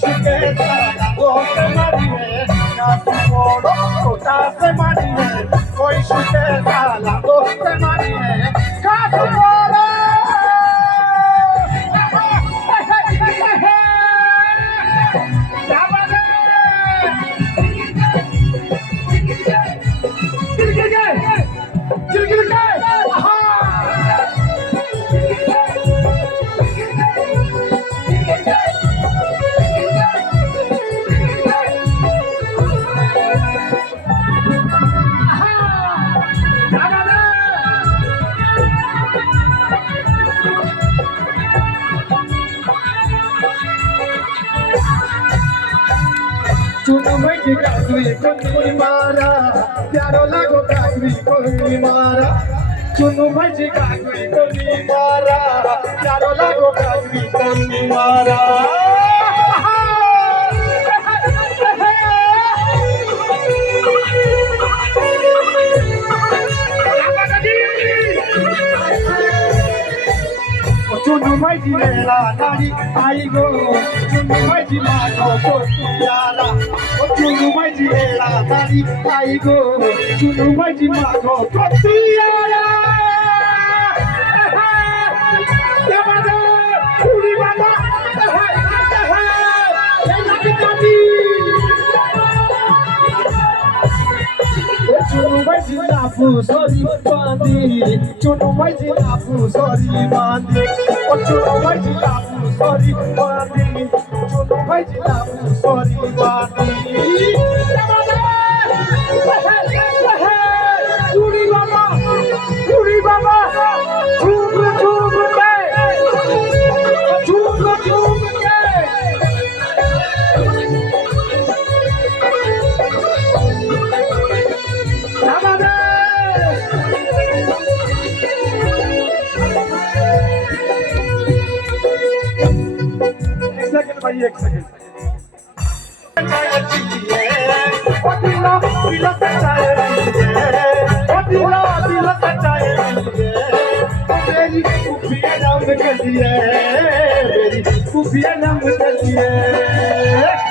সুখে সারা বলতে মারিয়ে কাছে বড় কোটাতে মারিয়ে ওই সুখে সারা বলতে মারিয়ে কাছে বড় चुनु भाई काकवी कोई मारा प्यारो लागो काकवी कोई मारा चुनु भाई काकवी कोई मारा प्यारो लागो काकवी कोई मारा चुनु भाई मेरा नारी आई गो चुनु भाई मानो कोटियाला चुनु भाई मेरा नारी आई गो चुनु भाई मानो कोटियाला चुनु भाई नापू सॉरी बांधी चुनु भाई नापू सॉरी बांधी चुनु भाई नापू सॉरी बांधी चुनु भाई नापू सॉरी बांधी चुनी बाबा झूम के झूम के भाई एक सेकंड मेरी कुफिया नाम कर दिए मेरी कुफिया नाम कर दिए